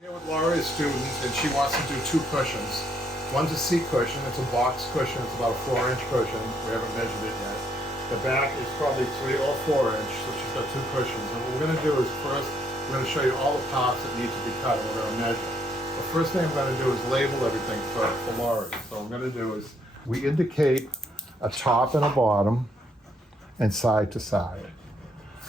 Here with Laura, a student, and she wants to do 2 cushions. One's a seat cushion, it's a box cushion, it's about a 4-inch cushion. We haven't measured it yet. The back is probably 3 or 4 inch, so she's got 2 cushions. And what we're gonna do is first, we're gonna show you all the parts that need to be cut, and we're gonna measure. The first thing I'm gonna do is label everything for Laura. So what we're gonna do is, we indicate a top and a bottom, and side to side.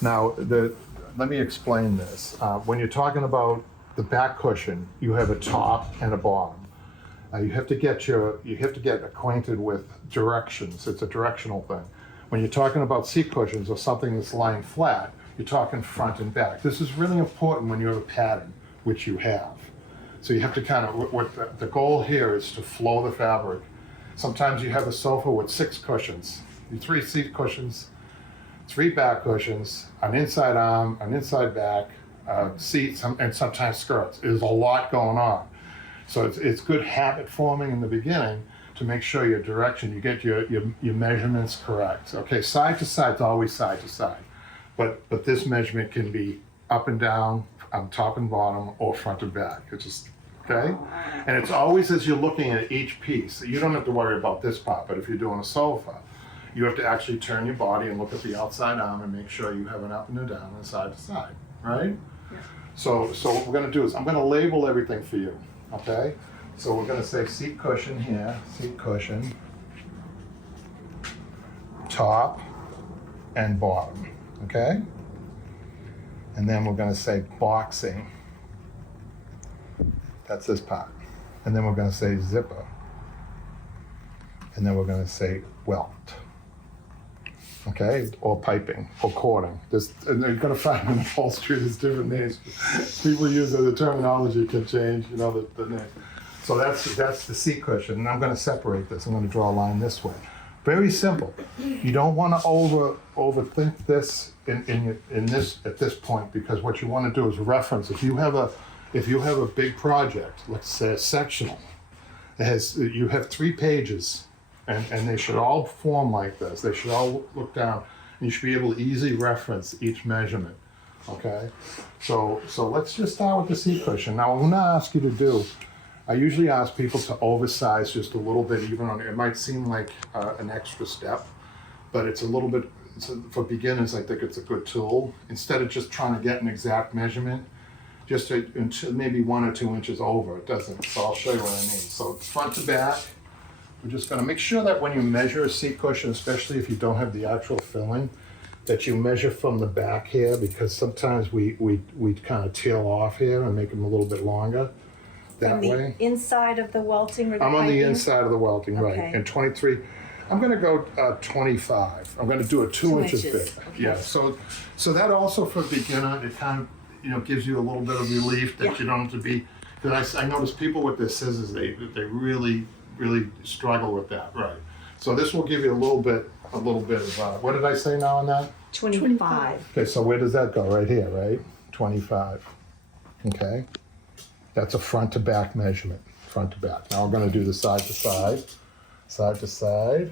Now, let me explain this. When you're talking about the back cushion, you have a top and a bottom. You have to get acquainted with directions. It's a directional thing. When you're talking about seat cushions or something that's lying flat, you're talking front and back. This is really important when you have a pattern, which you have. So you have to kind of, the goal here is to flow the fabric. Sometimes you have a sofa with 6 cushions, 3 seat cushions, 3 back cushions, an inside arm, an inside back, seats, and sometimes skirts. There's a lot going on. So it's good habit forming in the beginning to make sure your direction, you get your measurements correct. Okay, side to side is always side to side, but this measurement can be up and down, top and bottom, or front and back. It's just, okay? And it's always as you're looking at each piece. You don't have to worry about this part, but if you're doing a sofa, you have to actually turn your body and look at the outside arm and make sure you have an up and a down and side to side, right? Yeah. So what we're gonna do is, I'm gonna label everything for you, okay? So we're gonna say seat cushion here, seat cushion, top and bottom, okay? And then we're gonna say boxing. That's this part. And then we're gonna say zipper. And then we're gonna say welt. Okay, or piping, or cording. And you're gonna find in upholstery there's different names. People use the terminology can change, you know, the name. So that's the seat cushion, and I'm gonna separate this. I'm gonna draw a line this way. Very simple. You don't wanna overthink this in this at this point, because what you wanna do is reference. If you have a big project, let's say a sectional, you have 3 pages. And they should all form like this. They should all look down. And you should be able to easily reference each measurement, okay? So let's just start with the seat cushion. Now, I'm gonna ask you to do, I usually ask people to oversize just a little bit, even on, it might seem like an extra step, but it's a little bit, for beginners, I think it's a good tool. Instead of just trying to get an exact measurement, just maybe 1 or 2 inches over, it doesn't. So I'll show you what I mean. So front to back, we're just going to make sure that when you measure a seat cushion, especially if you don't have the actual filling, that you measure from the back here, because sometimes we kind of tail off here and make them a little bit longer that way. Inside of the welting or the I'm on piping? the inside of the welting, right. Okay. And 23, I'm going to go 25. I'm going to do it 2 inches big. Okay. Yeah, so that also for a beginner, it kind of, gives you a little bit of relief that you don't have to be, because I notice people with their scissors, they really struggle with that, right? So this will give you a little bit of, what did I say now on that? 25. Okay, so where does that go? Right here, right? 25, okay? That's a front to back measurement, front to back. Now we're gonna do the side to side, side to side.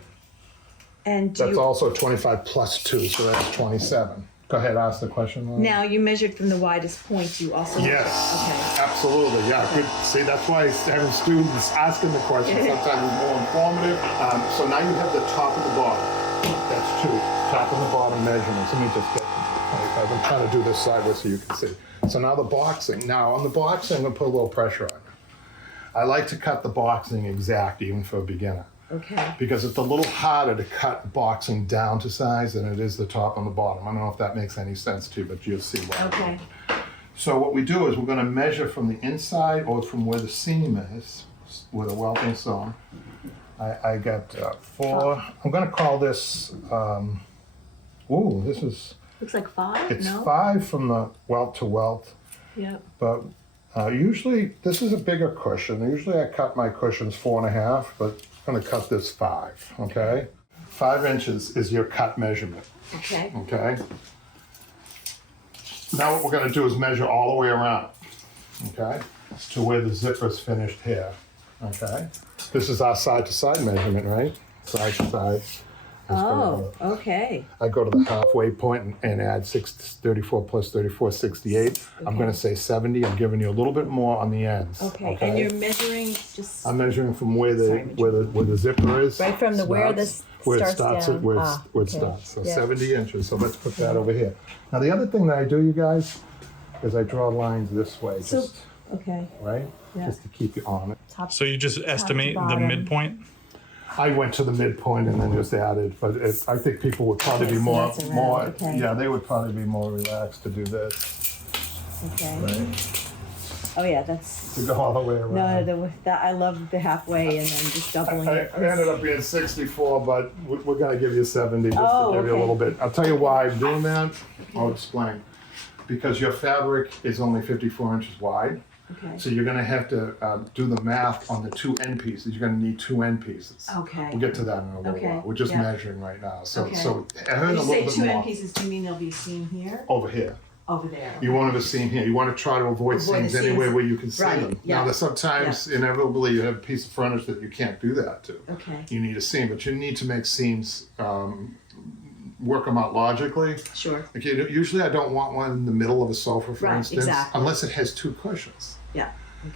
And That's also 25 plus 2, so that's 27. Go ahead, ask the question, Lauren. now you measured from the widest point. You also Yes, Okay. absolutely. Yeah, good. See, that's why having students asking the question sometimes is more informative. So now you have the top and the bottom. That's 2. Top and the bottom measurements. Let me just get. I'm trying to do this sideways so you can see. So now the boxing. Now on the boxing, I'm gonna put a little pressure on. I like to cut the boxing exact, even for a beginner. Okay. Because it's a little harder to cut boxing down to size than it is the top and the bottom. I don't know if that makes any sense to you, but you'll see why. Okay. So what we do is we're going to measure from the inside, or from where the seam is, where the welting sewn. I got 4. I'm going to call this, this is, Looks like 5. it's no? 5 from the welt to welt. Yeah. But usually, this is a bigger cushion. Usually I cut my cushions 4.5, but I'm going to cut this 5, okay? 5 inches is your cut measurement, Okay. okay? Now what we're going to do is measure all the way around, okay? To where the zipper's finished here, okay? This is our side to side measurement, right? Side to side. Oh, okay. I go to the halfway point and add 34 plus 34, 68. I'm Okay. going to say 70. I'm giving you a little bit more on the ends. Okay. And you're measuring just I'm measuring from where the Sorry, where the zipper is. right from the where starts, this where it starts starts down. where it Okay. starts. So Yeah. 70 inches. So let's put that over here. Now the other thing that I do, you guys, is I draw lines this way, So just okay. right, Yeah. just to keep you on it. Top. So you just estimate the bottom. midpoint? I went to the midpoint and then just added, but I think people would probably Okay, be so more, that's around, okay. yeah, they would probably be more relaxed to do this, Okay. right? Oh yeah, that's To go all the way around. no. I love the halfway and then just doubling I it. ended up being 64, but we're gonna give you 70 just Oh, to give you a okay. little bit. I'll tell you why I'm doing that. I'll explain. Because your fabric is only 54 inches wide, Okay. so you're gonna have to do the math on the two end pieces. You're gonna need two end pieces. Okay. We'll get to that in a little Okay, while. We're just yeah. measuring right now. So Okay. so having When a you little say bit two more end pieces, do you mean there'll be a seam here? over here. Over there. You won't have a seam here. You want to try to avoid Avoid the seams anywhere seams. where you can see Right, them. yeah. Now, there's sometimes inevitably you have a piece of furniture that you can't do that to. Okay. You need a seam, but you need to make seams, work them out logically. Sure. Like usually I don't want one in the middle of a sofa, for Right, instance, exactly. unless it has two cushions. Yeah.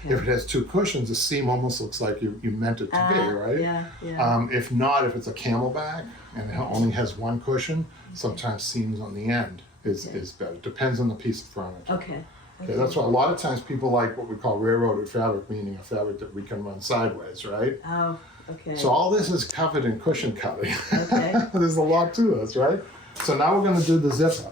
Okay. If it has two cushions, the seam almost looks like you meant it to be, right? Yeah. Yeah. If not, if it's a camelback and it only has one cushion, sometimes seams on the end is better. Depends on the piece of furniture. Okay. Okay, that's why a lot of times people like what we call railroaded fabric, meaning a fabric that we can run sideways, right? Oh. Okay. So all this is covered in cushion cutting. Okay. There's a lot to this, right? So now we're going to do the zipper.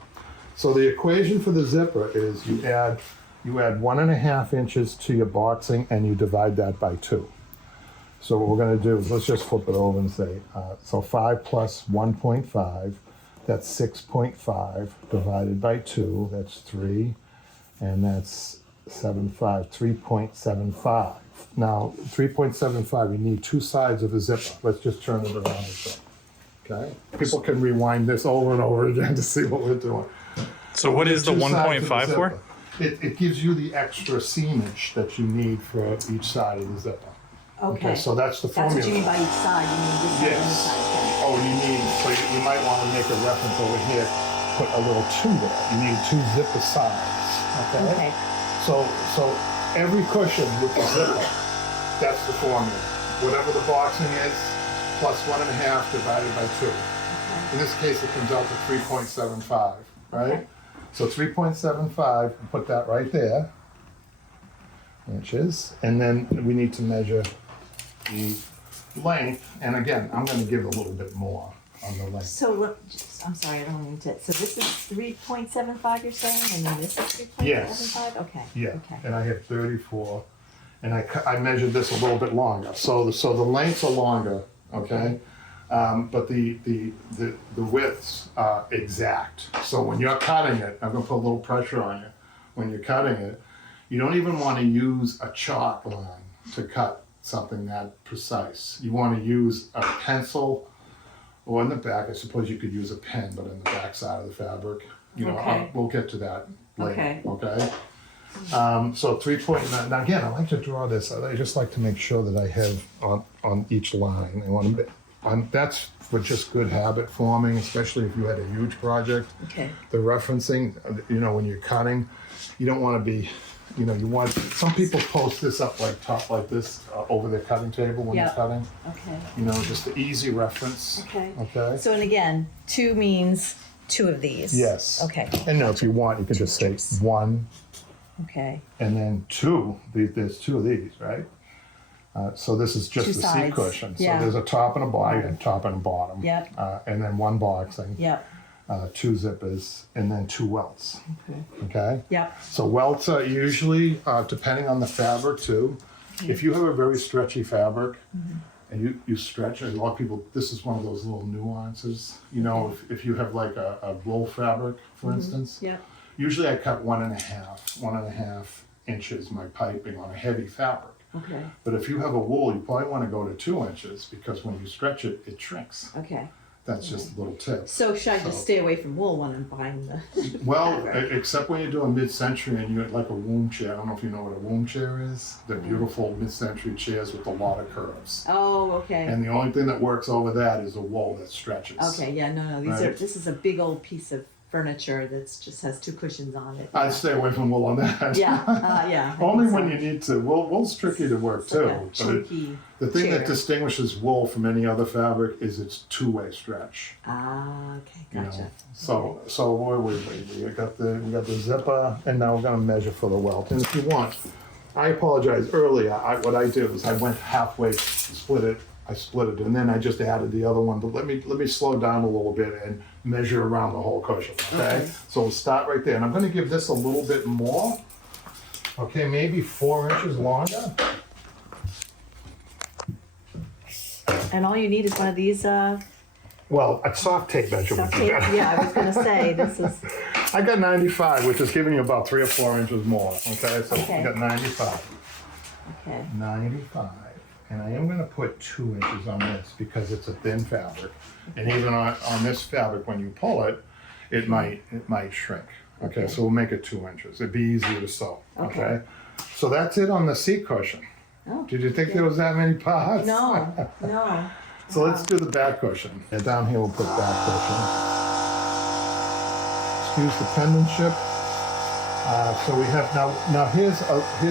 So the equation for the zipper is you add 1.5 inches to your boxing and you divide that by 2. So what we're going to do is let's just flip it over and say, so 5 plus 1.5, that's 6.5 divided by 2, that's 3, and that's 3.75. Now, 3.75, you need 2 sides of the zipper. Let's just turn it around this way. Okay? People can rewind this over and over again to see what we're doing. So what is the 2 sides of 1.5 for? zipper. It gives you the extra seamage that you need for each side of the zipper. Okay. So that's the That's formula. what you mean by each side. You mean this side and this side. Okay. Oh, you need, so you might want to make a reference over here, put a little 2 there. You need 2 zipper sides, Okay. So every cushion with the zipper, that's the formula. Whatever the boxing is, plus 1.5 divided by 2. In this case, it comes out to 3.75, right? Okay. So 3.75, put that right there, inches, and then we need to measure the length. And again, I'm going to give a little bit more on the length. So look, I'm sorry, I don't mean to. So this is 3.75. You're saying, and then this is 3.75. Yes. Okay. Yeah, Okay. and I have 34, and I measured this a little bit longer. So the lengths are longer, okay? But the widths are exact. So when you're cutting it, I'm gonna put a little pressure on you. When you're cutting it, you don't even want to use a chalk line to cut something that precise. You want to use a pencil, or in the back, I suppose you could use a pen, but in the back side of the fabric. You know, Okay. we'll get to that later. Okay. So 3.9. Now again, I like to draw this. I just like to make sure that I have on each line. I want to. That's for just good habit forming, especially if you had a huge project. Okay. The referencing, you know, when you're cutting, you don't want to be, you know, you want. Some people post this up like this over their cutting table when Yeah. they're cutting. Okay. You know, just an easy reference. Okay. Okay. So and again, 2 means 2 of these. Yes. Okay. And if you want, you could just say 1 Okay. and then 2. There's 2 of these, right? So this is just 2 the seat sides. cushion. So Yeah. there's a top and a bottom, top and a bottom. Yep. And then 1 boxing, Yep. 2 zippers, and then 2 welts. Okay. Yep. So welts are usually, depending on the fabric too. If you have a very stretchy fabric, and you stretch it, a lot of people, this is one of those little nuances. You know, if you have like a wool fabric, for instance, Yep. usually I cut 1.5 inches my piping on a heavy fabric. Okay. But if you have a wool, you probably want to go to 2 inches because when you stretch it, it shrinks. Okay. That's just a little tip. So should I just stay away from wool when I'm buying the? Well, fabric? except when you're doing mid-century and you get like a womb chair. I don't know if you know what a womb chair is. They're beautiful mid-century chairs with a lot of curves. Oh, okay. And the only thing that works over that is a wool that stretches. Okay, yeah, no, Right. this is a big old piece of furniture that's just has 2 cushions on it. I'd stay away from wool on that. Yeah, yeah. I Only think when so. you need to. Wool's tricky to work It's like too. a But chunky the thing chair. that distinguishes wool from any other fabric is its two-way stretch. Ah, okay, You gotcha. know? So where we got the zipper, and now we're gonna measure for the welt. And if you want, I apologize earlier. What I did was I went halfway, I split it, and then I just added the other one. But let me slow down a little bit and measure around the whole cushion. Okay. So we'll start right there, and I'm gonna give this a little bit more. Okay, maybe 4 inches longer. And all you need is one of these Well, a soft tape measure would soft be tape. better. Yeah, I was gonna say this is I got 95, which is giving you about 3 or 4 inches more. Okay, so Okay. you got 95. okay. 95. And I am going to put 2 inches on this because it's a thin fabric. And even on this fabric, when you pull it, it might shrink. Okay, so we'll make it 2 inches. It'd be easier to sew. Okay. So that's it on the seat cushion. Oh, Did you think there was that many parts? no, no. So let's do the back cushion. And down here we'll put back cushion. Excuse the penmanship. So we have now here's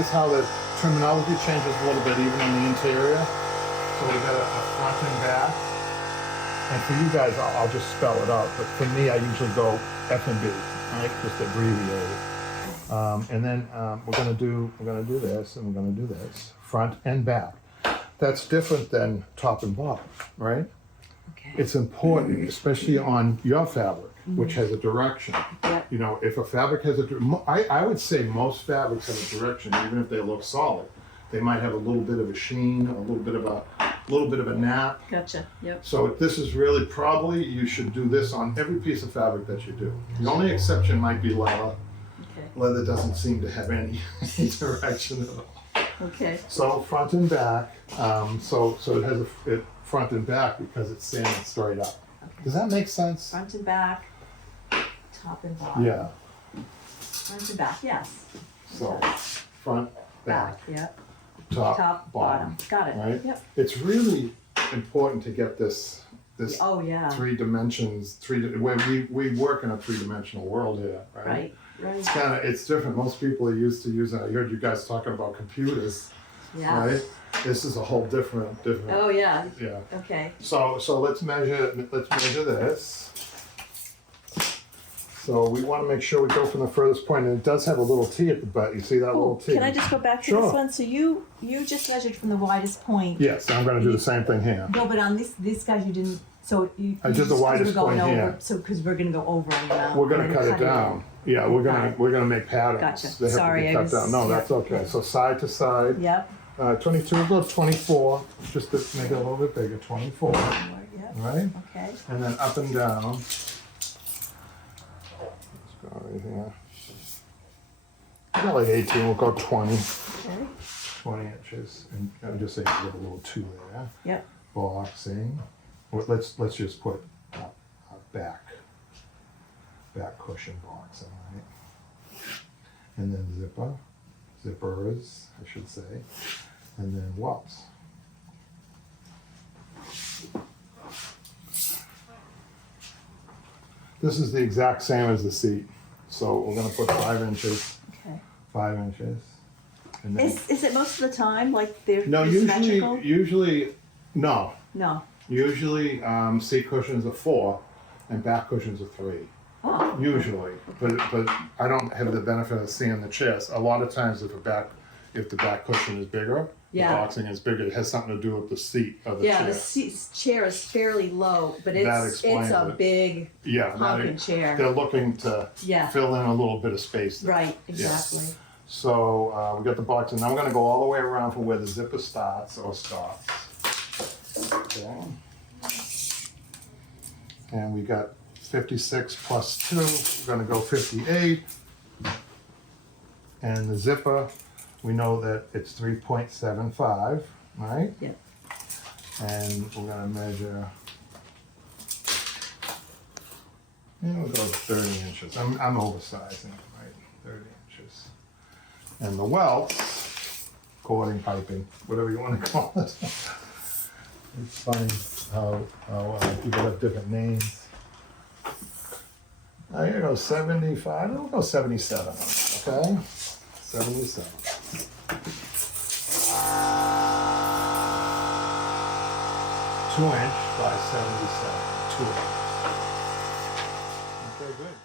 how the terminology changes a little bit even in the interior. So we got a front and back. And for you guys, I'll just spell it out. But for me, I usually go F and B, right? Just abbreviate it. And then we're gonna do this and we're gonna do this, front and back. That's different than top and bottom, right? Okay. It's important, especially on your fabric, which has a direction. Yep. You know, if a fabric has I would say most fabrics have a direction, even if they look solid. They might have a little bit of a sheen, a little bit of a nap. Gotcha. Yep. So this is really probably, you should do this on every piece of fabric that you do. The only exception might be leather. Okay. Leather doesn't seem to have any direction at all. Okay. So front and back, so it has a front and back because it's standing straight up. Okay. Does that make sense? Front and back, top and bottom. Yeah. Front and back, yes. So front, back, Yep. top, bottom. Got it. Right? Yep. It's really important to get this Oh, yeah. 3 dimensions. We work in a 3-dimensional world here, right? Right. It's different. Most people are used to using. I heard you guys talking about computers, Yeah. right? This is a whole different. Oh, yeah. Yeah. Okay. So let's measure this. So we want to make sure we go from the furthest point, and it does have a little T at the butt. You see that little T? Can I just go back to Sure. this one? So you just measured from the widest point. Yes, I'm going to do the same thing here. No, but on these guys you didn't. So you. I did the 'cause widest we're going point over, here. So because we're going to go over on the amount. We're going and to cut it down. Yeah, we're gonna make patterns. Gotcha. They have Sorry, to I be cut was- down. No, yeah. that's okay. So side to side. Yep. 22, we'll go 24, just to make it a little bit bigger. 24, Yep. right? Okay. And then up and down. Let's go right here. I got like 18. We'll go 20. Okay. 20 inches, and I'll just say a little 2 there. Yep. Boxing. Well, let's just put a back cushion boxing, right? And then zippers, I should say, and then welts. This is the exact same as the seat, so we're going to put 5 inches. Okay. 5 inches. And then, Is it most of the time like they're no, symmetrical? usually, no. No. Usually, seat cushions are 4, and back cushions are 3. Oh. Usually, but I don't have the benefit of seeing the chairs. A lot of times, if the back cushion is bigger, Yeah. the boxing is bigger. It has something to do with the seat of the Yeah, chair. the chair is fairly low, but That it's explains a it. big Yeah, honking chair. they're looking to Yeah. fill in a little bit of space there. Right. Exactly. So we got the boxing. Now I'm going to go all the way around for where the zipper starts or stops. Okay. And we got 56 plus 2. We're going to go 58. And the zipper, we know that it's 3.75, right? Yep. And we're going to measure We'll go 30 inches. I'm oversizing it, right? 30 inches. And the welts, cording, piping, whatever you want to call it. It's funny how people have different names. I'm gonna go 75. I'll go 77. Okay, 77. 2 inch by 77. 2 inches. Okay, good.